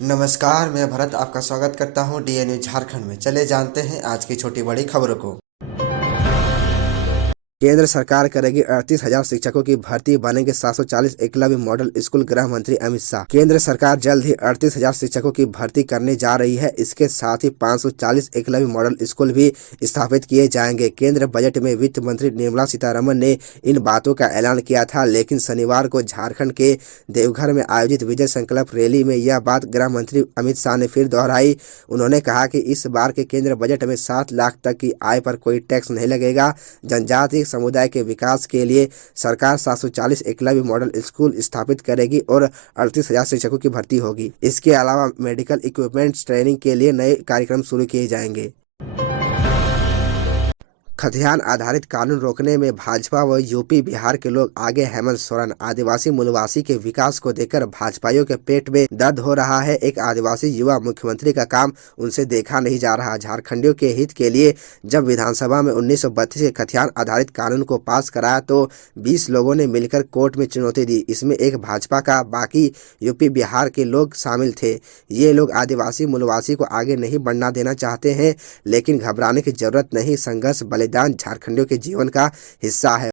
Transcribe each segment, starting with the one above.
नमस्कार, मैं भरत आपका स्वागत करता हूँ डीएनयू झारखंड में। चले जानते हैं आज की छोटी बड़ी खबरों को। केंद्र सरकार करेगी 38,000 शिक्षकों की भर्ती, बनेंगे 740 एकलव्य मॉडल स्कूल। गृह मंत्री अमित शाह। केंद्र सरकार जल्द ही 38,000 शिक्षकों की भर्ती करने जा रही है। इसके साथ ही 540 एकलव्य मॉडल स्कूल भी स्थापित किए जाएंगे। केंद्र बजट में वित्त मंत्री निर्मला सीतारमण ने इन बातों का ऐलान किया था, लेकिन शनिवार को झारखंड के देवघर में आयोजित विजय संकल्प रैली में यह बात गृह मंत्री अमित शाह ने फिर दोहराई। उन्होंने कहा कि इस बार के केंद्र बजट में 7 लाख तक की आय पर कोई टैक्स नहीं लगेगा। जनजातीय समुदाय के विकास के लिए सरकार 740 एकलव्य मॉडल स्कूल स्थापित करेगी और 38,000 शिक्षकों की भर्ती होगी। इसके अलावा मेडिकल इक्विपमेंट्स ट्रेनिंग के लिए नए कार्यक्रम शुरू किए जाएंगे। खतियान आधारित कानून रोकने में भाजपा व यूपी बिहार के लोग आगे। हेमंत सोरेन। आदिवासी मूलवासी के विकास को देखकर भाजपाइयों के पेट में दर्द हो रहा है। एक आदिवासी युवा मुख्यमंत्री का काम उनसे देखा नहीं जा रहा। झारखंडियों के हित के लिए जब विधानसभा में 1932 के खतियान आधारित कानून को पास कराया तो 20 लोगों ने मिलकर कोर्ट में चुनौती दी। इसमें एक भाजपा का, बाकी यूपी बिहार के लोग शामिल थे। ये लोग आदिवासी मूलवासी को आगे नहीं बढ़ना देना चाहते हैं, लेकिन घबराने की जरूरत नहीं। संघर्ष बलिदान झारखंडियों के जीवन का हिस्सा है।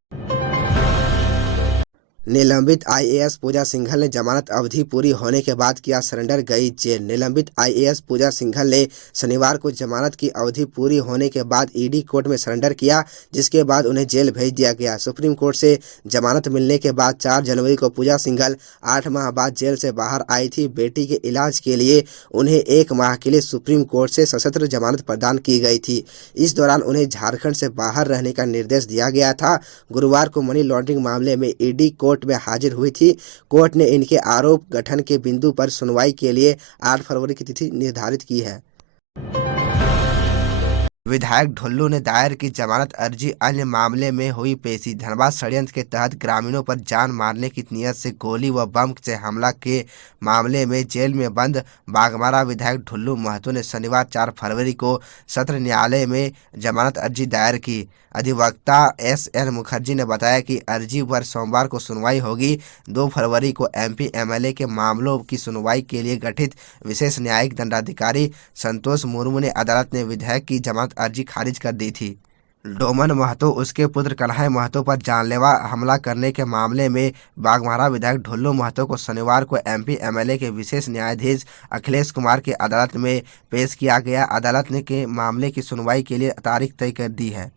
निलंबित आईएएस पूजा सिंघल ने जमानत अवधि पूरी होने के बाद किया सरेंडर, गई जेल। निलंबित आईएएस पूजा सिंघल ने शनिवार को जमानत की अवधि पूरी होने के बाद ईडी कोर्ट में सरेंडर किया, जिसके बाद उन्हें जेल भेज दिया गया। सुप्रीम कोर्ट से जमानत मिलने के बाद 4 जनवरी को पूजा सिंघल 8 माह बाद जेल से बाहर आई थी। बेटी के इलाज के लिए उन्हें 1 माह के लिए सुप्रीम कोर्ट से सशर्त जमानत प्रदान की गई थी। इस दौरान उन्हें झारखंड से बाहर रहने का निर्देश दिया गया था। गुरुवार को मनी लॉन्ड्रिंग मामले में ईडी कोर्ट में हाजिर हुई थी। कोर्ट ने इनके आरोप गठन के बिंदु पर सुनवाई के लिए 8 फरवरी की तिथि निर्धारित की है। विधायक ढुल्लू ने दायर की जमानत अर्जी, अन्य मामले में हुई पेशी। धनबाद षड्यंत्र के तहत ग्रामीणों पर जान मारने की नीयत से गोली व बम से हमला के मामले में जेल में बंद बाघमारा विधायक ढुल्लू महतो ने शनिवार 4 फरवरी को सत्र न्यायालय में जमानत अर्जी दायर की। अधिवक्ता एसएन मुखर्जी ने बताया कि अर्जी पर सोमवार को सुनवाई होगी। 2 फरवरी को एमपी एमएलए के मामलों की सुनवाई के लिए गठित विशेष न्यायिक दंडाधिकारी संतोष मुर्मू ने अदालत ने विधायक की जमानत अर्जी खारिज कर दी थी। डोमन महतो, उसके पुत्र कन्हैया महतो पर जानलेवा हमला करने के मामले में बाघमारा विधायक ढुल्लू महतो को शनिवार को एमपी एमएलए के विशेष न्यायाधीश अखिलेश कुमार की अदालत में पेश किया गया। अदालत ने के मामले की सुनवाई के लिए तारीख तय कर दी है।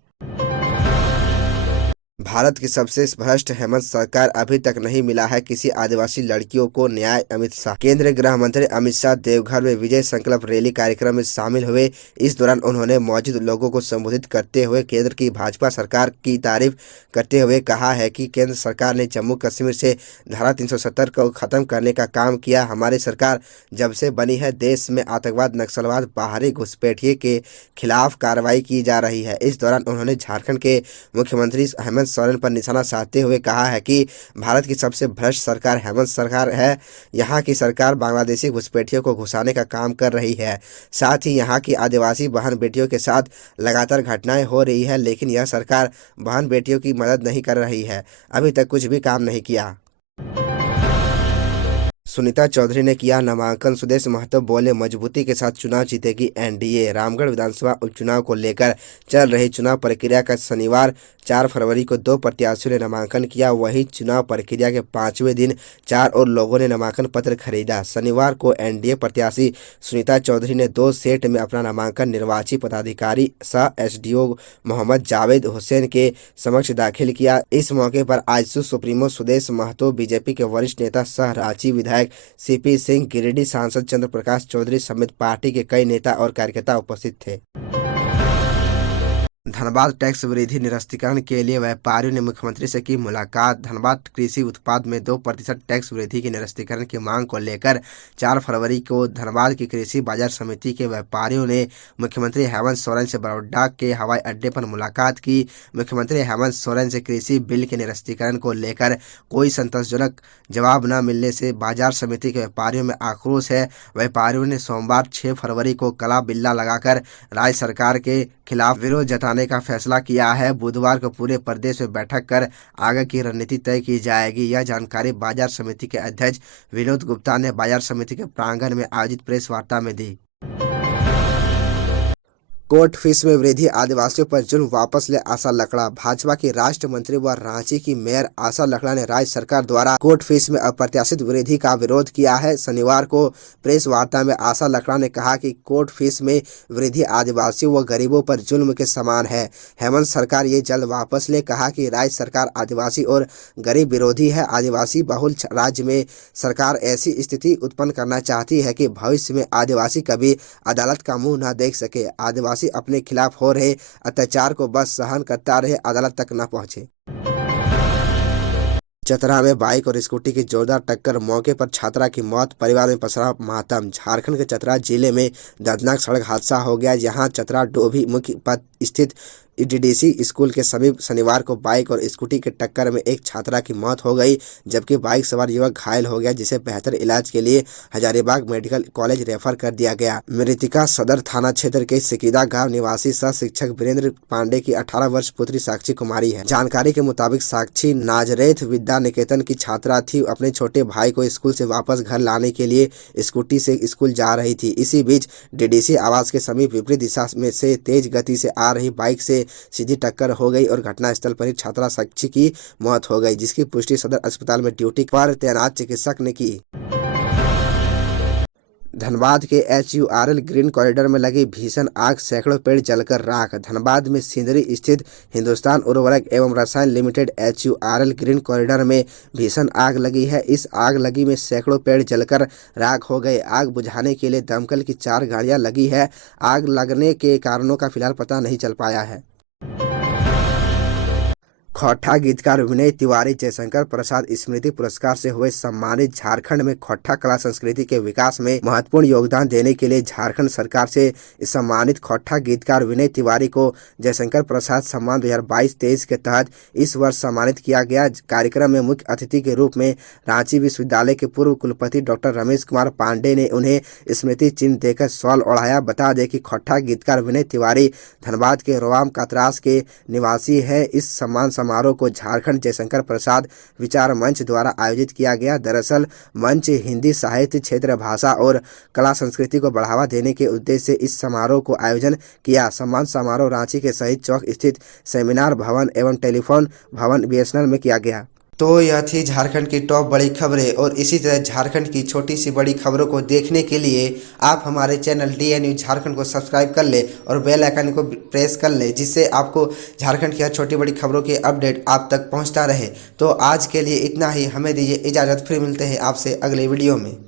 भारत की सबसे भ्रष्ट हेमंत सरकार, अभी तक नहीं मिला है किसी आदिवासी लड़कियों को न्याय। अमित शाह। केंद्रीय गृह मंत्री अमित शाह देवघर में विजय संकल्प रैली कार्यक्रम में शामिल हुए। इस दौरान उन्होंने मौजूद लोगों को संबोधित करते हुए केंद्र की भाजपा सरकार की तारीफ करते हुए कहा है कि केंद्र सरकार ने जम्मू कश्मीर से धारा 370 को खत्म करने का काम किया। हमारी सरकार जब से बनी है, देश में आतंकवाद, नक्सलवाद, बाहरी घुसपैठिए के खिलाफ कार्रवाई की जा रही है। इस दौरान उन्होंने झारखंड के मुख्यमंत्री हेमंत सोरेन पर निशाना साधते हुए कहा है कि भारत की सबसे भ्रष्ट सरकार हेमंत सरकार है। यहाँ की सरकार बांग्लादेशी घुसपैठियों को घुसाने का काम कर रही है। साथ ही यहाँ की आदिवासी बहन बेटियों के साथ लगातार घटनाएं हो रही है, लेकिन यह सरकार बहन बेटियों की मदद नहीं कर रही है। अभी तक कुछ भी काम नहीं किया। सुनीता चौधरी ने किया नामांकन। सुदेश महतो बोले, मजबूती के साथ चुनाव जीतेगी एनडीए। रामगढ़ विधानसभा उपचुनाव को लेकर चल रही चुनाव प्रक्रिया का शनिवार 4 फरवरी को 2 प्रत्याशियों ने नामांकन किया। वहीं चुनाव प्रक्रिया के 5वें दिन 4 और लोगों ने नामांकन पत्र खरीदा। शनिवार को एनडीए प्रत्याशी सुनीता चौधरी ने 2 सेट में अपना नामांकन निर्वाची पदाधिकारी सह एसडीओ मोहम्मद जावेद हुसैन के समक्ष दाखिल किया। इस मौके पर आजसू सुप्रीमो सुदेश महतो, बीजेपी के वरिष्ठ नेता सह रांची विधायक सीपी सिंह, गिरिडीह सांसद चंद्र प्रकाश चौधरी समेत पार्टी के कई नेता और कार्यकर्ता उपस्थित थे। धनबाद टैक्स वृद्धि निरस्तीकरण के लिए व्यापारियों ने मुख्यमंत्री से की मुलाकात। धनबाद कृषि उत्पाद में 2% टैक्स वृद्धि के निरस्तीकरण की मांग को लेकर 4 फरवरी को धनबाद की कृषि बाजार समिति के व्यापारियों ने मुख्यमंत्री हेमंत सोरेन से बड़ौदा के हवाई अड्डे पर मुलाकात की। मुख्यमंत्री हेमंत सोरेन से कृषि बिल के निरस्तीकरण को लेकर कोई संतोषजनक जवाब न मिलने से बाजार समिति के व्यापारियों में आक्रोश है। व्यापारियों ने सोमवार 6 फरवरी को काला बिल्ला लगाकर राज्य सरकार के खिलाफ विरोध जताने बढ़ाने का फैसला किया है। बुधवार को पूरे प्रदेश में बैठक कर आगे की रणनीति तय की जाएगी। यह जानकारी बाजार समिति के अध्यक्ष विनोद गुप्ता ने बाजार समिति के प्रांगण में आयोजित प्रेस वार्ता में दी। कोर्ट फीस में वृद्धि, आदिवासियों पर जुल्म वापस ले आशा लकड़ा। भाजपा की राष्ट्र मंत्री व रांची की मेयर आशा लकड़ा ने राज्य सरकार द्वारा कोर्ट फीस में अप्रत्याशित वृद्धि का विरोध किया है। शनिवार को प्रेस वार्ता में आशा लकड़ा ने कहा कि कोर्ट फीस में वृद्धि आदिवासियों व गरीबों पर जुल्म के समान है। हेमंत सरकार ये जल्द वापस ले। कहा कि राज्य सरकार आदिवासी और गरीब विरोधी है। आदिवासी बहुल राज्य में सरकार ऐसी स्थिति उत्पन्न करना चाहती है कि भविष्य में आदिवासी कभी अदालत का मुंह न देख सके। आदिवासी अपने खिलाफ हो रहे अत्याचार को बस सहन करता रहे, अदालत तक न पहुंचे। चतरा में बाइक और स्कूटी की जोरदार टक्कर, मौके पर छात्रा की मौत, परिवार में पसरा मातम। झारखंड के चतरा जिले में दर्दनाक सड़क हादसा हो गया, जहां चतरा डोभी मुख्य पथ स्थित डीडीसी स्कूल के समीप शनिवार को बाइक और स्कूटी की टक्कर में एक छात्रा की मौत हो गई, जबकि बाइक सवार युवक घायल हो गया, जिसे बेहतर इलाज के लिए हजारीबाग मेडिकल कॉलेज रेफर कर दिया गया। मृतका सदर थाना क्षेत्र के सिकीदा गांव निवासी सह शिक्षक वीरेंद्र पांडे की 18 वर्ष पुत्री साक्षी कुमारी है। जानकारी के मुताबिक साक्षी नाजरेथ विद्या निकेतन की छात्रा थी। अपने छोटे भाई को स्कूल से वापस घर लाने के लिए स्कूटी से स्कूल जा रही थी। इसी बीच डीडीसी आवास के समीप विपरीत दिशा में से तेज गति से आ रही बाइक से सीधी टक्कर हो गई और घटनास्थल पर ही छात्रा साक्षी की मौत हो गई, जिसकी पुष्टि सदर अस्पताल में ड्यूटी पर तैनात चिकित्सक ने की। धनबाद के HURL ग्रीन कॉरिडोर में लगी भीषण आग, सैकड़ों पेड़ जलकर राख। धनबाद में सिंदरी स्थित हिंदुस्तान उर्वरक एवं रसायन लिमिटेड HURL ग्रीन कॉरिडोर में भीषण आग लगी है। इस आग लगी में सैकड़ों पेड़ जलकर राख हो गए। आग बुझाने के लिए दमकल की 4 गाड़ियां लगी है। आग लगने के कारणों का फिलहाल पता नहीं चल पाया है। खोट्ठा गीतकार विनय तिवारी जयशंकर प्रसाद स्मृति पुरस्कार से हुए सम्मानित। झारखंड में खोट्ठा कला संस्कृति के विकास में महत्वपूर्ण योगदान देने के लिए झारखंड सरकार से सम्मानित खोट्ठा गीतकार विनय तिवारी को जयशंकर प्रसाद सम्मान 2022-23 के तहत इस वर्ष सम्मानित किया गया। कार्यक्रम में मुख्य अतिथि के रूप में रांची विश्वविद्यालय के पूर्व कुलपति डॉक्टर रमेश कुमार पांडे ने उन्हें स्मृति चिन्ह देकर शॉल ओढ़ाया। बता दें कि खोट्ठा गीतकार विनय तिवारी धनबाद के रोआम कातरास के निवासी है। इस सम्मान समारोह को झारखंड जयशंकर प्रसाद विचार मंच द्वारा आयोजित किया गया। दरअसल मंच हिंदी साहित्य क्षेत्र, भाषा और कला संस्कृति को बढ़ावा देने के उद्देश्य से इस समारोह को आयोजन किया। सम्मान समारोह रांची के शहीद चौक स्थित सेमिनार भवन एवं टेलीफोन भवन BSNL में किया गया। तो यह थी झारखंड की टॉप बड़ी खबरें, और इसी तरह झारखंड की छोटी सी बड़ी खबरों को देखने के लिए आप हमारे चैनल DN News झारखंड को सब्सक्राइब कर ले और बेल आइकन को प्रेस कर ले, जिससे आपको झारखंड की हर छोटी बड़ी खबरों के अपडेट आप तक पहुंचता रहे। तो आज के लिए इतना ही, हमें दीजिए इजाज़त, फिर मिलते हैं आपसे अगले वीडियो में।